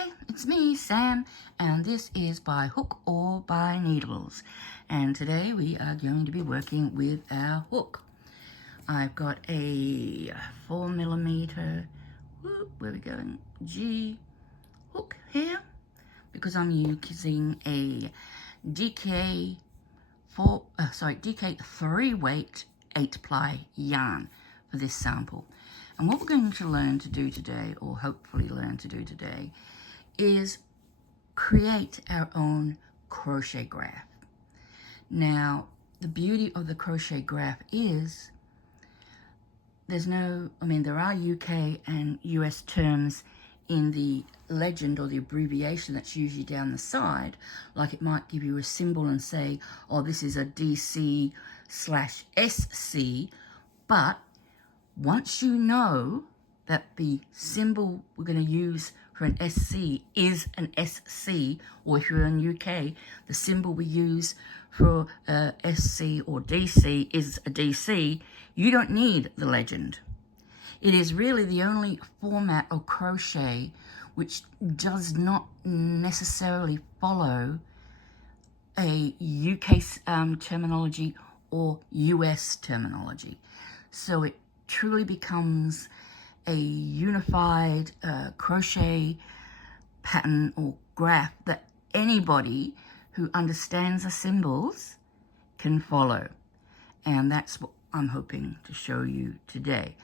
Hi, it's me, Sam, and this is By Hook or By Needles. And today we are going to be working with our hook. I've got a 4mm, where are we going, G hook here, because I'm using a DK 3-weight 8-ply yarn for this sample. And what we're going to learn to do today, or hopefully learn to do today, is create our own crochet graph. Now, the beauty of the crochet graph is there are UK and US terms in the legend or the abbreviation that's usually down the side. Like it might give you a symbol and say, oh, this is a DC/SC, but once you know that the symbol we're going to use for an SC is an SC, or if you're in UK, the symbol we use for SC or DC is a DC, you don't need the legend. It is really the only format of crochet which does not necessarily follow a UK terminology or US terminology. So it truly becomes a unified crochet pattern or graph that anybody who understands the symbols can follow. And that's what I'm hoping to show you today,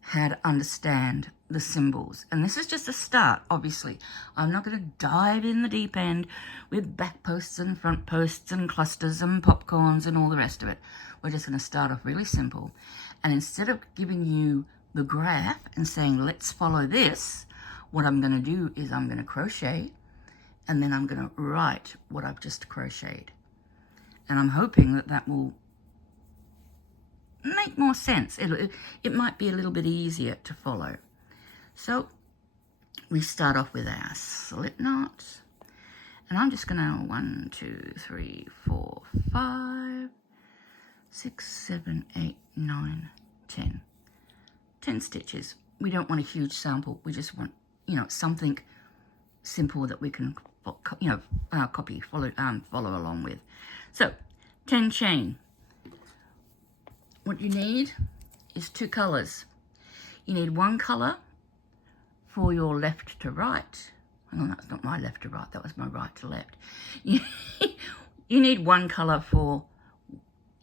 how to understand the symbols. And this is just a start, obviously. I'm not going to dive in the deep end with back posts and front posts and clusters and popcorns and all the rest of it. We're just going to start off really simple. And instead of giving you the graph and saying, let's follow this, what I'm going to do is I'm going to crochet, and then I'm going to write what I've just crocheted. And I'm hoping that that will make more sense. It might be a little bit easier to follow. So we start off with our slip knot, and I'm just going to 1, 2, 3, 4, 5, 6, 7, 8, 9, 10. 10 stitches. We don't want a huge sample. We just want, something simple that we can, follow along with. So 10 chain. What you need is 2 colors. You need one color for your left to right. Hang on, that's not my left to right. That was my right to left. You need one color for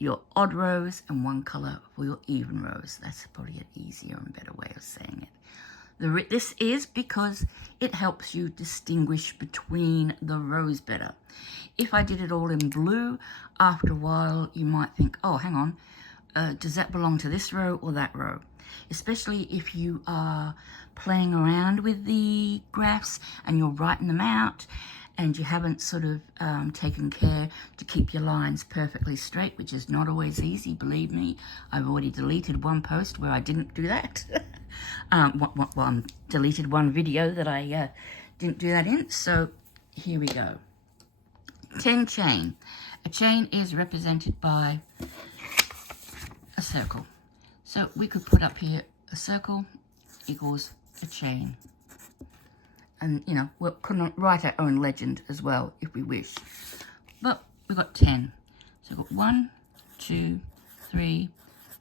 your odd rows and one color for your even rows. That's probably an easier and better way of saying it. This is because it helps you distinguish between the rows better. If I did it all in blue, after a while you might think, oh, hang on, does that belong to this row or that row? Especially if you are playing around with the graphs and you're writing them out and you haven't sort of taken care to keep your lines perfectly straight, which is not always easy, believe me. I've already deleted one post where I didn't do that. Deleted one video that I didn't do that in. So here we go. 10 chain. A chain is represented by a circle. So we could put up here a circle equals a chain. And, we could write our own legend as well if we wish. But we've got 10. So we've got 1, 2, 3,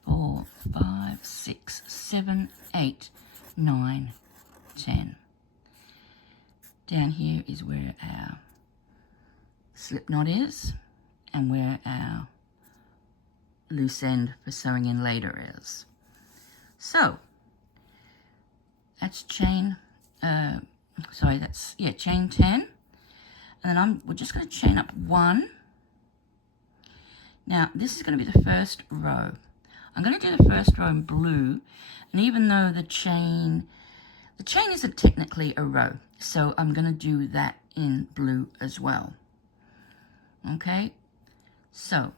4, 5, 6, 7, 8, 9, 10. Down here is where our slip knot is and where our loose end for sewing in later is. So that's chain, chain 10. And then we're just going to chain up 1. Now this is going to be the first row. I'm going to do the first row in blue, and even though the chain isn't technically a row, so I'm going to do that in blue as well. Okay, so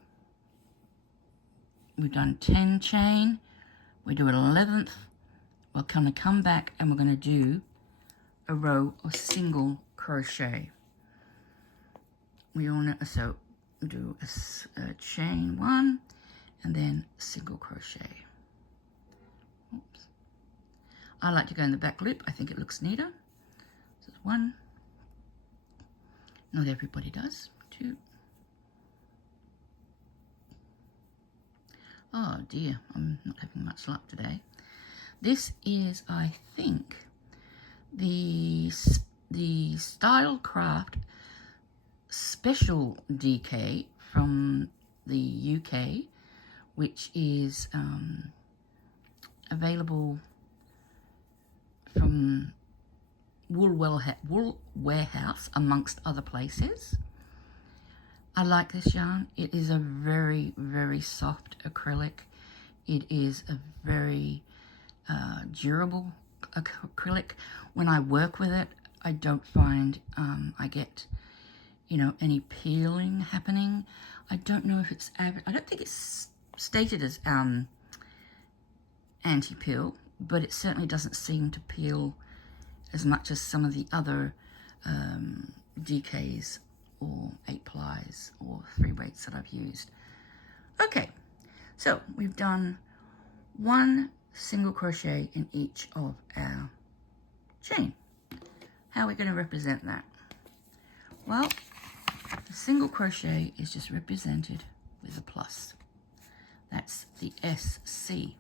we've done 10 chain, we do an 11th, we're going to come back and we're going to do a row of single crochet. We do a chain 1 and then single crochet. Oops. I like to go in the back loop. I think it looks neater. So 1. Not everybody does. 2. Oh dear, I'm not having much luck today. This is, I think, the Style Craft Special DK from the UK, which is available from Wool Warehouse, amongst other places. I like this yarn. It is a very, very soft acrylic. It is a very durable acrylic. When I work with it, I don't find I get, you know, any peeling happening. I don't know if it's, I don't think it's stated as anti-peel, but it certainly doesn't seem to peel as much as some of the other DKs or 8 plies or 3 weights that I've used. Okay, so we've done 1 single crochet in each of our chain. How are we going to represent that? Well, the single crochet is just represented with a plus. That's the SC.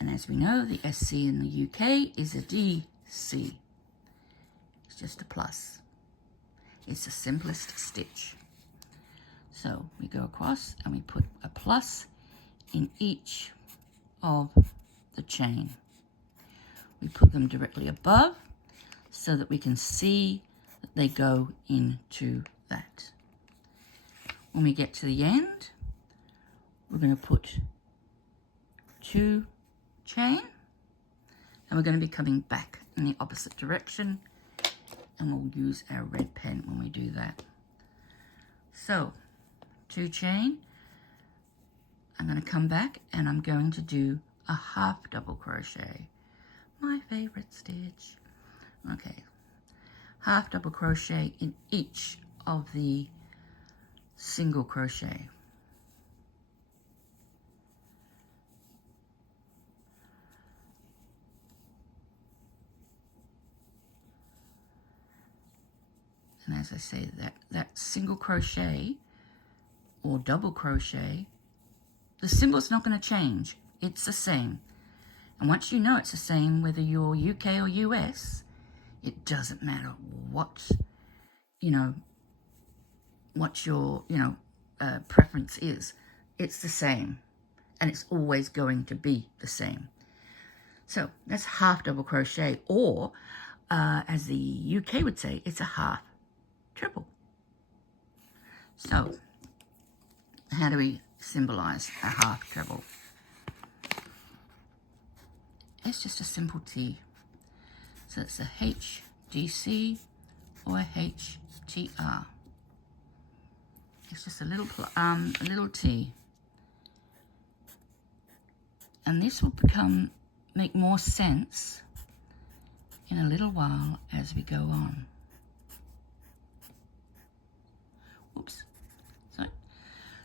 And as we know, the SC in the UK is a DC. It's just a plus. It's the simplest stitch. So we go across and we put a plus in each of the chain. We put them directly above so that we can see that they go into that. When we get to the end, we're going to put 2 chain, and we're going to be coming back in the opposite direction, and we'll use our red pen when we do that. So 2 chain, I'm going to come back and I'm going to do a half double crochet, my favorite stitch. Okay, half double crochet in each of the single crochet. And as I say, that single crochet or double crochet, the symbol's not going to change. It's the same. And once you know it's the same, whether you're UK or US, it doesn't matter what, you know, what your, preference is. It's the same. And it's always going to be the same. So that's half double crochet, or as the UK would say, it's a half treble. So how do we symbolize a half treble? It's just a simple T. So it's a HDC or a HTR. It's just a little T. And this will make more sense in a little while as we go on. Oops.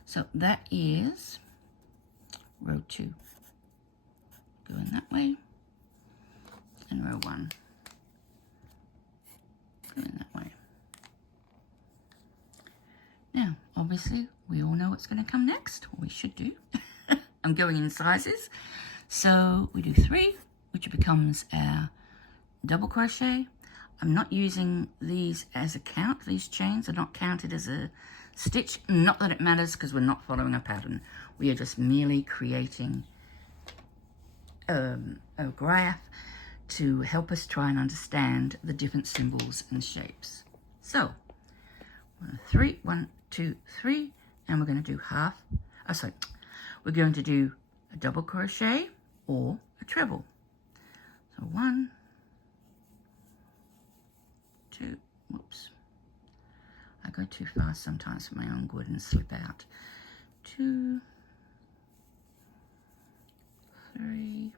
So that is row 2. Going that way. And row 1. Going that way. Now, obviously, we all know what's going to come next. Or we should do. I'm going in sizes. So we do 3, which becomes our double crochet. I'm not using these as a count. These chains are not counted as a stitch. Not that it matters, because we're not following a pattern. We are just merely creating a graph to help us try and understand the different symbols and shapes. So 3, 1, 2, 3, and we're going to do we're going to do a double crochet or a treble. So 1, 2, whoops, I go too fast sometimes for my own good and slip out. 2, 3,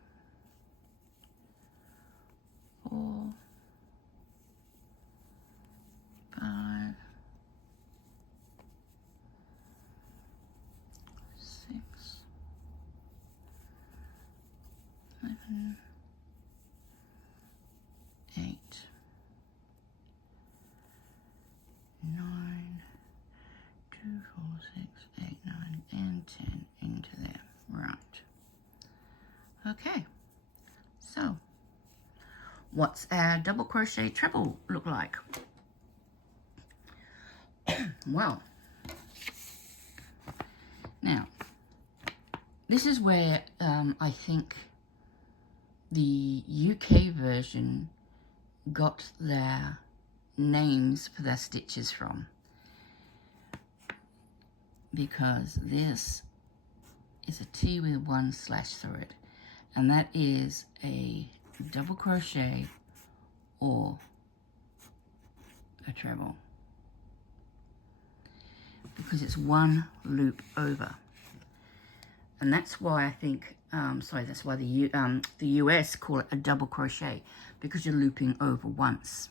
4, 5, 6, 7, 8, 4, 6, 8, 9, and 10 into there. Right. Okay. So, what's our double crochet treble look like? Well, now, this is where I think the UK version got their names for their stitches from, because this is a T with 1 slash through it, and that is a double crochet or a treble, because it's one loop over. And that's why I think, that's why the US call it a double crochet, because you're looping over once.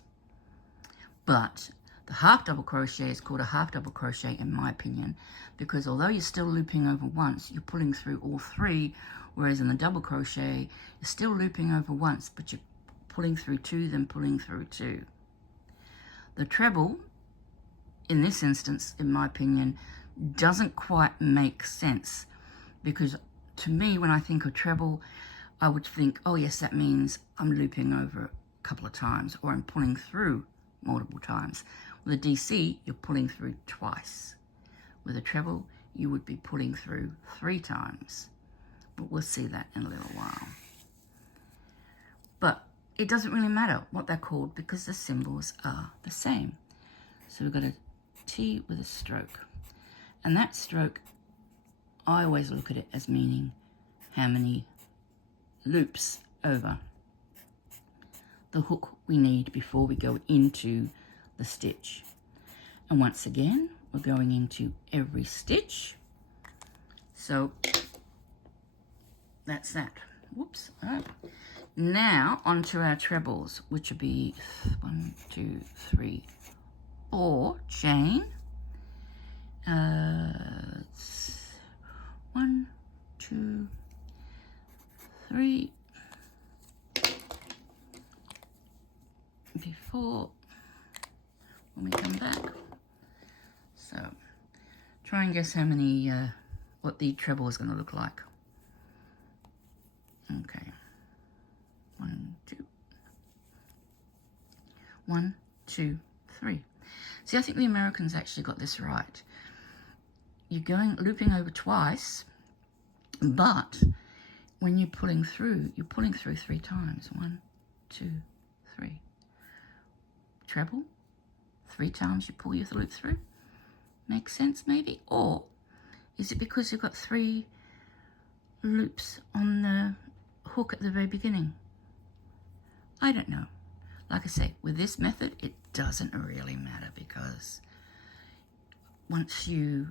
But the half double crochet is called a half double crochet in my opinion, because although you're still looping over once, you're pulling through all 3, whereas in the double crochet, you're still looping over once, but you're pulling through 2, then pulling through 2. The treble, in this instance, in my opinion, doesn't quite make sense, because to me, when I think of treble, I would think, oh yes, that means I'm looping over a couple of times, or I'm pulling through multiple times. With a DC, you're pulling through twice. With a treble, you would be pulling through 3 times. But we'll see that in a little while. But it doesn't really matter what they're called, because the symbols are the same. So we've got a T with a stroke. And that stroke, I always look at it as meaning how many loops over the hook we need before we go into the stitch. And once again, we're going into every stitch. So that's that. Whoops. All right. Now onto our trebles, which will be 1, 2, 3, 4 chain. 1, 2, 3, before when we come back. So try and guess how many, what the treble is going to look like. Okay. 1, 2. 1, 2, 3. See, I think the Americans actually got this right. You're looping over twice, but when you're pulling through 3 times. 1, 2, 3. Treble, 3 times you pull your loop through. Makes sense, maybe? Or is it because you've got 3 loops on the hook at the very beginning? I don't know. Like I say, with this method, it doesn't really matter, because once you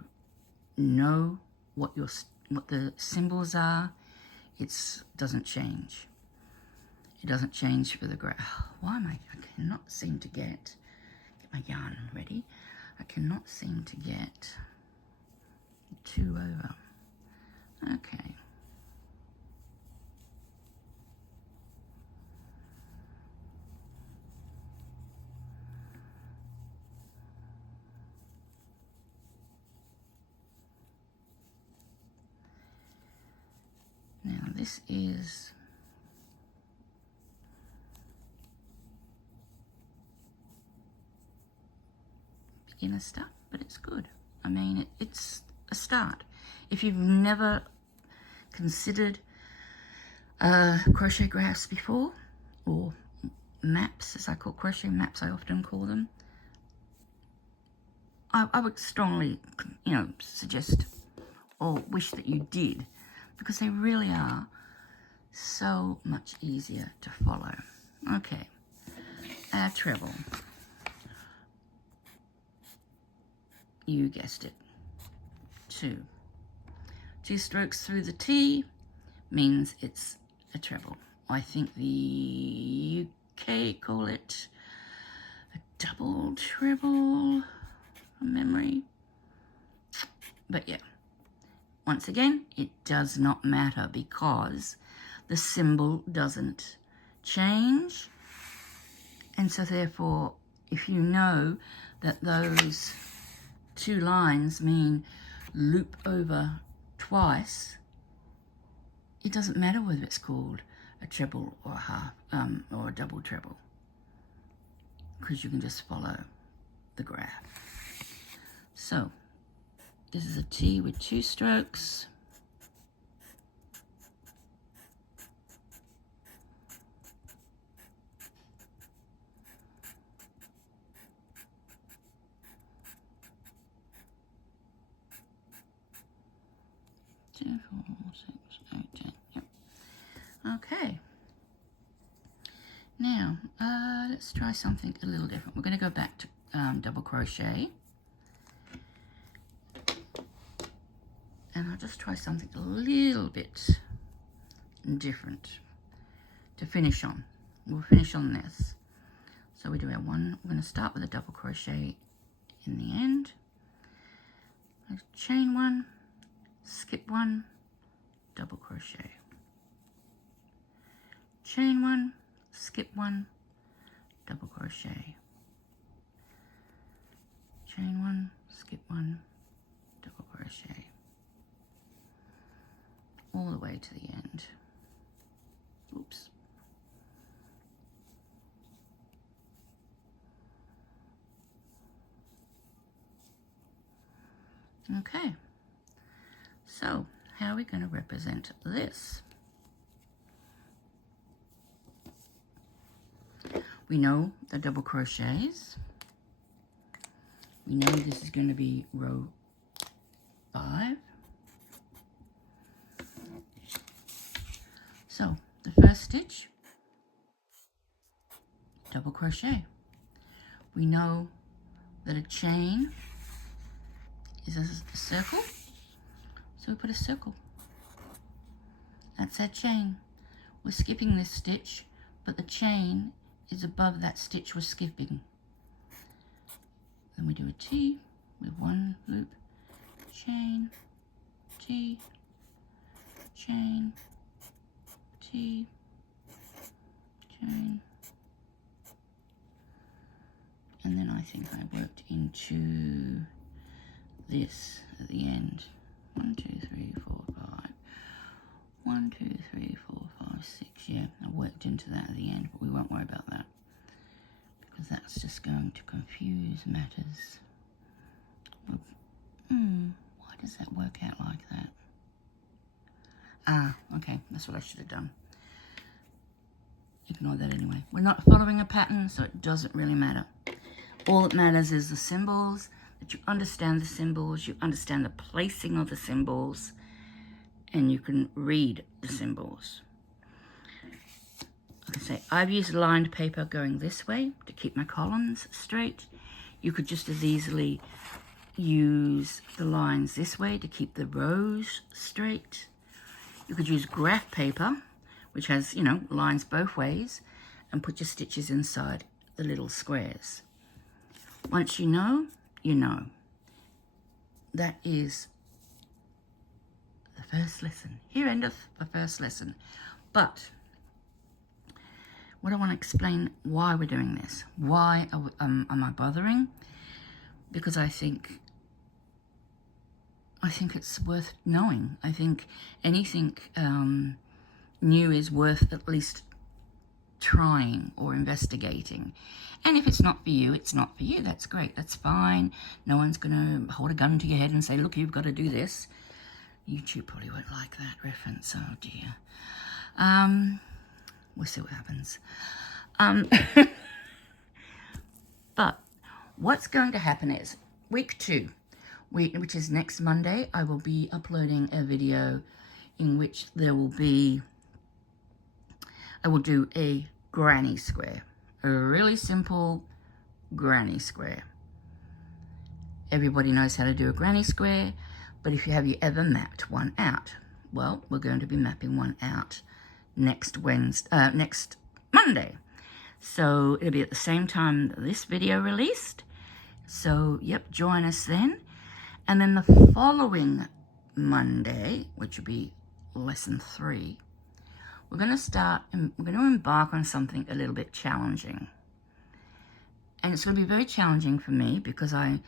know what the symbols are, it doesn't change. It doesn't change for the graph. Why am I cannot seem to get my yarn ready. I cannot seem to get 2 over. Okay. Now this is beginner stuff, but it's good. I mean, it's a start. If you've never considered crochet graphs before, or maps, as I call crochet maps, I often call them, I would strongly, suggest or wish that you did, because they really are so much easier to follow. Okay, our treble. You guessed it, 2. 2 strokes through the T means it's a treble. I think the UK call it a double treble from memory. But yeah, once again, it does not matter, because the symbol doesn't change. And so therefore, if you know that those 2 lines mean loop over twice, it doesn't matter whether it's called a treble or a half or a double treble, because you can just follow the graph. So this is a T with 2 strokes. Two, 4, 6, 8, 10. Yep. Okay. Now, let's try something a little different. We're going to go back to double crochet. And I'll just try something a little bit different to finish on. We'll finish on this. So we do our one. We're going to start with a double crochet in the end. Chain 1, skip 1, double crochet. Chain 1, skip 1, double crochet. Chain 1, skip 1, double crochet. All the way to the end. Oops. Okay. So, how are we going to represent this? We know the double crochets. We know this is going to be row 5. So, the first stitch, double crochet. We know that a chain is a circle, so we put a circle. That's our chain. We're skipping this stitch, but the chain is above that stitch we're skipping. Then we do a T with 1 loop, chain, T, chain, T, chain, and then I think I worked into this at the end. 1, 2, 3, 4, 5. 1, 2, 3, 4, 5, 6. Yeah, I worked into that at the end, but we won't worry about that because that's just going to confuse matters. Why does that work out like that? Ah, okay, that's what I should have done. Ignore that anyway. We're not following a pattern, so it doesn't really matter. All that matters is the symbols, that you understand the symbols, you understand the placing of the symbols, and you can read the symbols. Like I say, I've used lined paper going this way to keep my columns straight. You could just as easily use the lines this way to keep the rows straight. You could use graph paper, which has, you know, lines both ways, and put your stitches inside the little squares. Once you know, you know. That is the first lesson. Here endeth the first lesson. But what I want to explain why we're doing this. Why am I bothering? Because I think it's worth knowing. I think anything new is worth at least trying or investigating. And if it's not for you, it's not for you. That's great. That's fine. No one's going to hold a gun to your head and say, look, you've got to do this. YouTube probably won't like that reference. Oh, dear. We'll see what happens. But what's going to happen is week 2, which is next Monday, I will be uploading a video in which there will be, I will do a granny square. A really simple granny square. Everybody knows how to do a granny square, but if you have you ever mapped one out? Well, we're going to be mapping one out next Monday. So it'll be at the same time that this video released. So, yep, join us then. And then the following Monday, which will be lesson 3, we're going to embark on something a little bit challenging. And it's going to be very challenging for me because I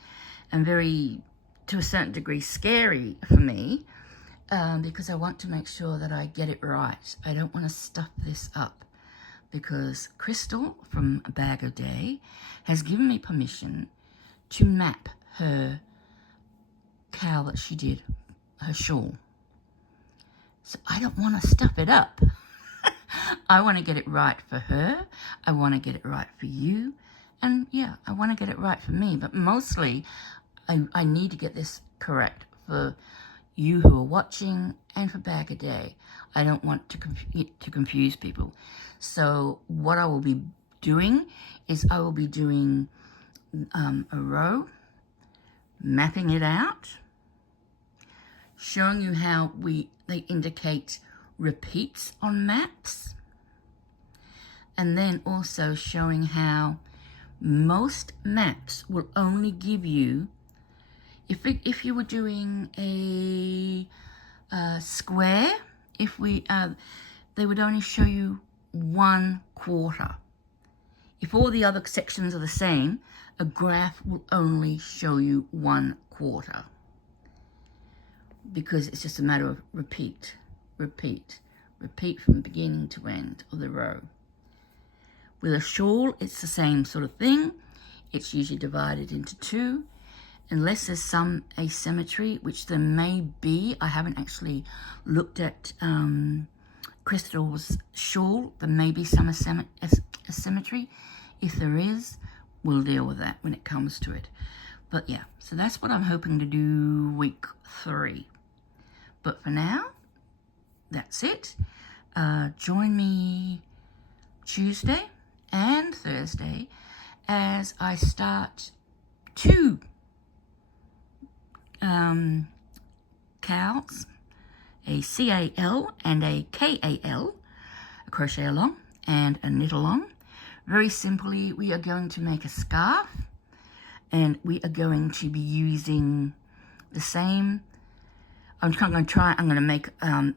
am very, to a certain degree, scary for me, because I want to make sure that I get it right. I don't want to stuff this up, because Crystal from A Bag of Day has given me permission to map her cowl that she did, her shawl. So I don't want to stuff it up. I want to get it right for her. I want to get it right for you. And yeah, I want to get it right for me. But mostly, I need to get this correct for you who are watching and for Bag of Day. I don't want to confuse people. So what I will be doing is I will be doing a row, mapping it out, showing you how they indicate repeats on maps, and then also showing how most maps will only give you, if you were doing a square, they would only show you 1/4. If all the other sections are the same, a graph will only show you 1/4, because it's just a matter of repeat from beginning to end of the row. With a shawl, it's the same sort of thing. It's usually divided into 2, unless there's some asymmetry, which there may be. I haven't actually looked at Crystal's shawl. There may be some asymmetry. If there is, we'll deal with that when it comes to it. But yeah, so that's what I'm hoping to do week 3. But for now, that's it. Join me Tuesday and Thursday as I start 2 cows, a CAL and a KAL, a crochet along and a knit along. Very simply, we are going to make a scarf, and we are going to be using the same. I'm going to make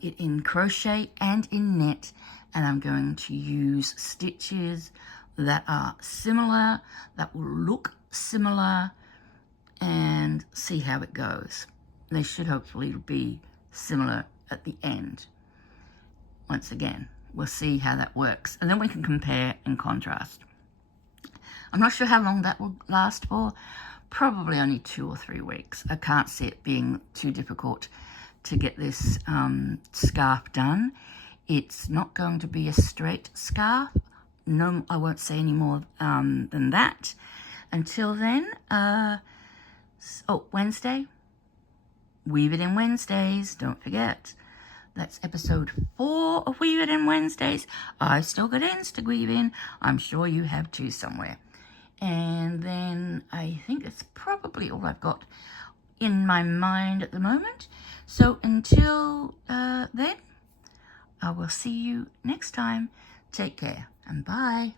it in crochet and in knit, and I'm going to use stitches that are similar, that will look similar, and see how it goes. They should hopefully be similar at the end. Once again, we'll see how that works, and then we can compare and contrast. I'm not sure how long that will last for. Probably only 2 or 3 weeks. I can't see it being too difficult to get this scarf done. It's not going to be a straight scarf. No, I won't say any more than that. Until then, Wednesday, Weave It in Wednesdays, don't forget. That's episode 4 of Weave It in Wednesdays. I've still got ends to weave in. I'm sure you have too somewhere. And then I think it's probably all I've got in my mind at the moment. So until then, I will see you next time. Take care and bye.